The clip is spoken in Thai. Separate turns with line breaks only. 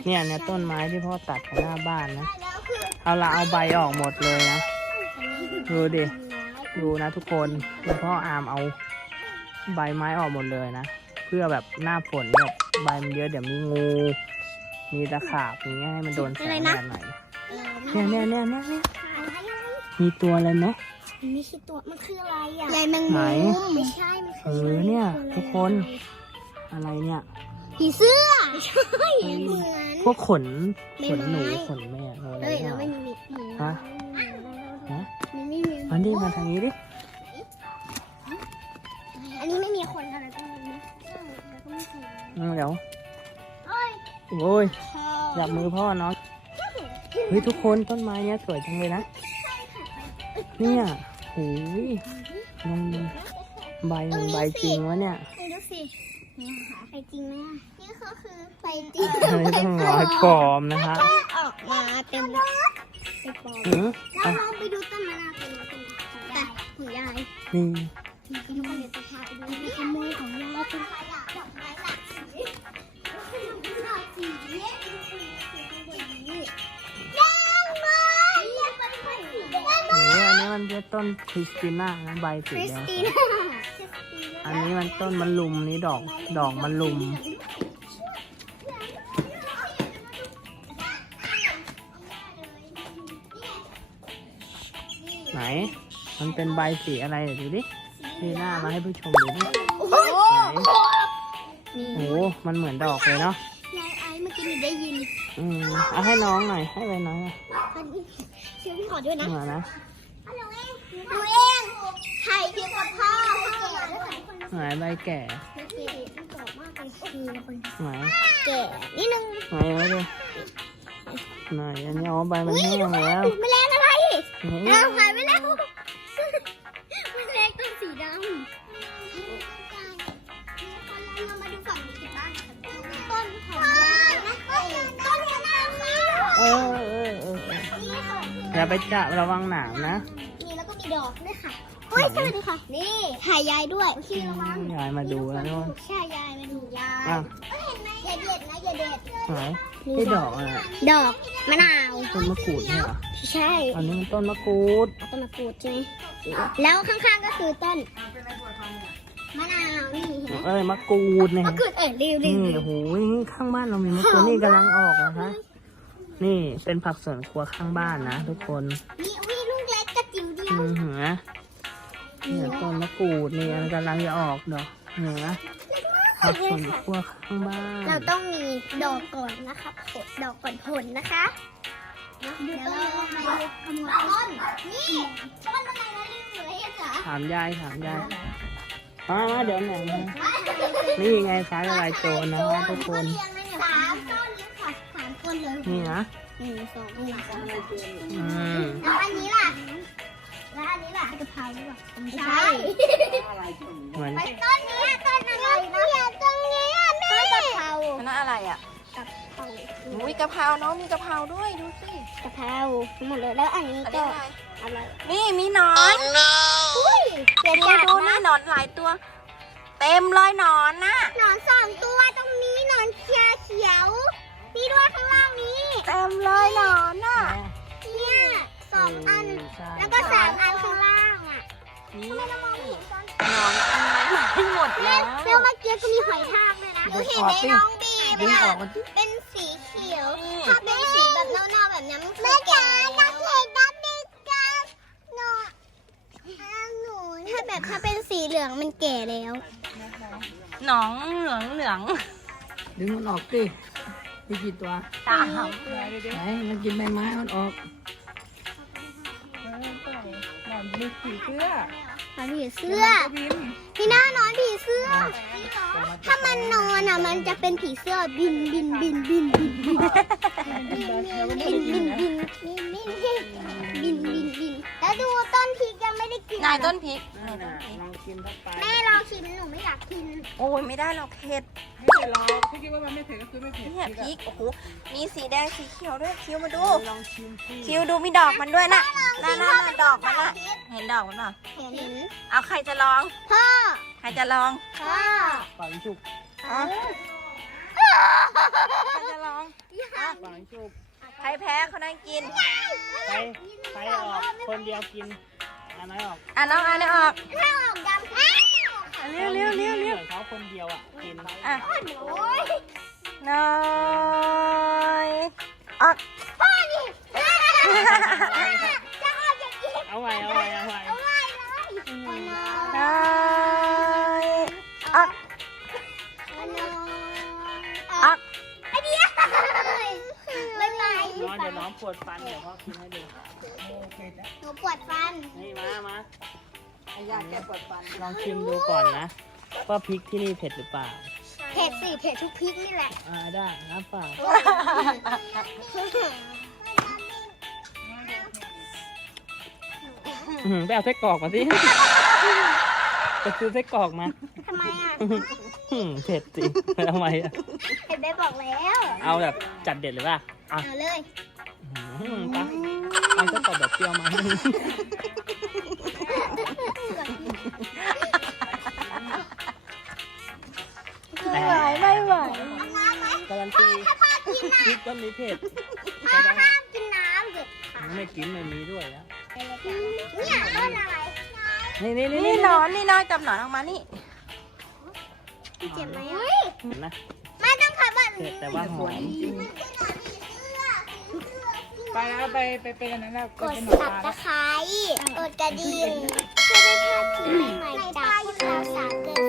เนี่ยต้นไม้ที่พ่อตัดของหน้าบ้านนะเอาใบออกหมดเลยนะดูนะทุกคนแล้วพ่ออาร์มเอาใบไม้ออกหมดเลยนะเพื่อแบบหน้าฝนแบบใบมันเยอะเดี๋ยวมีงูมีตะขาบอย่างเงี้ยให้มันโดนแสงแดดหน่อยเนี่ยมีตัวอะไรไหม
ไม่ใช่ตัวมันคืออะไรอ่ะใยแมงมุมไม่ใช่มันคือ
เนี่ยทุกคนอะไรเนี่ย
ผีเสื้อไม่ใช่เหมือน
พวกขนหนูขนแม่อะไรเนี่ยฮะมันดิมาทางนี้ดิ
อันนี้ไม่มีคนอะไรก็ไม่มี
เดี๋ยวโอ้ยจับมือพ่อเนาะเฮ้ยทุกคนต้นไม้เนี้ยสวยจังเลยนะเนี่ยโอ้ยมันใบจริงวะเนี่ย
ดูสิใบจริงไหมนี่ก็คือใบจริง
ไม่ต้องร้อยปลอมนะคะ
ออกมาเต็มเลยไปปลอมเราลองไปดูต้นมะนาวกันแต่ของยาย
นี่
ทุกคนเดี๋ยวจะพาไปดูในขโมยของเราเป็นดอกไม้หลากสี
อันนี้มันจะต้นคริสติน่านะใบสีแดงอันนี้มันต้นมะลุมนี่ดอกมะลุมไหนมันเป็นใบสีอะไรเดี๋ยวดูดินี่หน้ามาให้ผู้ชมดูดิโอ้มันเหมือนดอกเลยเนาะ
ยายไอ้เมื่อกี้หนูได้ยิน
เอาให้น้องหน่อยให้ไปน้อง
ชื่อพี่ขอด้วยนะ
มานะ
ดูเองไข่เพียงกับพ่อ
หายใบแก่หาย
แก่นิดนึง
หายไว้ดูหน่อยอันนี้ใบมันแห้งแล้ว
แมลงอะไรหายไปแล้วแมลงตัวสีดำเรามาดูฝั่งนี้กันบ้างต้นของต้นมะนาว
อย่าไปจับระวังหนามนะ
นี่แล้วก็มีดอกด้วยค่ะโอ้ยสวัสดีค่ะนี่ถ่ายยายด้วยพี่ระวัง
ยายมาดูแล้วนู่น
ใช่ยายมาดูยายเห็นไหมอย่าเด็ดนะอย่าเด็ด
ไหนนี่ดอกอะไร
ดอกมะนาว
ต้นมะกรูดเนี่ยเหรอ
ใช่
อันนี้มันต้นมะกรูด
ใช่ไหมแล้วข้างๆก็คือต้นมะนาวนี่
มะกรูดเนี่ย
มะกรูดริ้ว
นี่โอ้โหข้างบ้านเรามีมะกรูดนี่กำลังออกนะคะนี่เป็นผักสวนครัวข้างบ้านนะทุกคน
นี่ลูกเล็กกระจิ๋วเดียว
เนี่ยต้นมะกรูดนี่กำลังจะออกดอกเนี่ยผักสวนครัวข้างบ้าน
เราต้องมีดอกก่อนนะคะดอกก่อนผลนะคะเดี๋ยวเรามาดูขโมยต้นนี่ต้นอะไรนะลืมเลยจ้ะ
ถามยายมาเดี๋ยวไหนนี่ไงฟ้าละลายโจรนะทุกคน
3 ต้นเลยค่ะ3 ต้นเลย
นี่นะ
1 2 3แล้วอันนี้ล่ะกะเพราหรือเปล่าไม่ใช่
เหมือน
ต้นนี้ต้นอะไรนะตรงนี้แม่กะเพรา
นั่นอะไรอ่ะ
กะเพรา
มีกะเพราเนาะมีกะเพราด้วยดูสิ
กะเพราหมดเลยแล้วอันนี้ก็อะไร
นี่มีหนอนดูนี่หนอนหลายตัวเต็มเลยหนอนนะ
หนอน2 ตัวตรงนี้หนอนเขียวนี่ด้วยข้างล่างนี้
เต็มเลยหนอนน่ะ
เนี่ย2 อันแล้วก็3 อันข้างล่างอ่ะทำไมเรามองไม่เห็นต้น
หนอนอันไหนหมดแล้ว
เมื่อกี้ก็มีหอยทากเลยนะหนูเห็นในน้องบีเป็นสีเขียวถ้าเป็นสีแบบเน่าๆแบบนี้มันคือแก่ถ้าเป็นสีเหลืองมันแก่แล้ว
หนองเหลือง
ดึงมันออกดิมีกี่ตัวไหนมันกินใบไม้มันออก
หนอนมีผีเสื้อ
พี่หน้านอนผีเสื้อถ้ามันนอนอ่ะมันจะเป็นผีเสื้อบินแล้วดูต้นพริกยังไม่ได้กิน
นายต้นพริก
แม่ลองชิมหนูไม่อยากกิน
โอ้ยไม่ได้หรอกเผ็ด
ไม่เผ็ดหรอกพี่คิดว่ามันไม่เผ็ดก็คือไม่เผ็ด
เนี่ยพริกโอ้โหมีสีแดงสีเขียวด้วยคิวมาดูคิวดูมีดอกมันด้วยนะน่าดอกมันอะเห็นดอกมันป่ะ
เห็น
เอาใครจะลอง
พ่อ
ใครจะลอง
พ่อ
ฝังฉุก
ใครจะลอง
ฝังชุบ
ใครแพ้คนนั้นกิน
ไปออกคนเดียวกินอันไหนออก
อ่ะน้องอันนี้ออก
ถ้าออกดำแ
เร็วเร็วเร็ว
เห
เร็ว
มือนเขาคนเดียวอ่ะกิน
อ่ะ
โอ้ย
น้อยออก
พ่อนี่จะออกจากกิน
เอาไว้
เอาไว้เลย
น้อยออกออก
ไอเดียไม่ไหว
น้องเดี๋ยวน้องปวดฟันเดี๋ยวพ่อกินให้ดู
หนูปวดฟัน
นี่มา
อยากแกปวดฟัน
ลองชิมดูก่อนนะว่าพริกที่นี่เผ็ดหรือเปล่า
เผ็ดสิเผ็ดทุกพริกนี่แหละ
ได้น้ำเปล่าไปเอาไส้กรอกมาสิไปซื้อไส้กรอกมา
ทำไมอ่ะ
เผ็ดสิทำไมอ่ะ
เห็นได้บอกแล้ว
เอาแบบจัดเด็ดเลยป่ะอ่ะ
เอาเลย
ปะเอาไส้กรอกแบบเปรี้ยวมา
ไม่ไหวไม่ไหว
น้ำไหม
การันตี
ถ้าพ่อกิน
พริกต้นนี้เผ็ด
พ่อห้ามกินน้ำเด็ดขาด
ไม่กินไม่มีด้วยนะ
เนี่ยต้นอะไร
นี่
นี่หนอนนี่น้อยจับหนอนออกมานี่
เจ็บไหม
นะ
ไม่ต้องขับแบบ
เผ็ดแต่ว่าหอม
ไปแล้วไปเป็นอันนั้นแล้ว
กด
เป็นหน
สั
อบ น
ตะไคร้กดกระดิ่งเพื่อไม่พลาดคลิปใหม่ๆจากพวกเราสามเกิน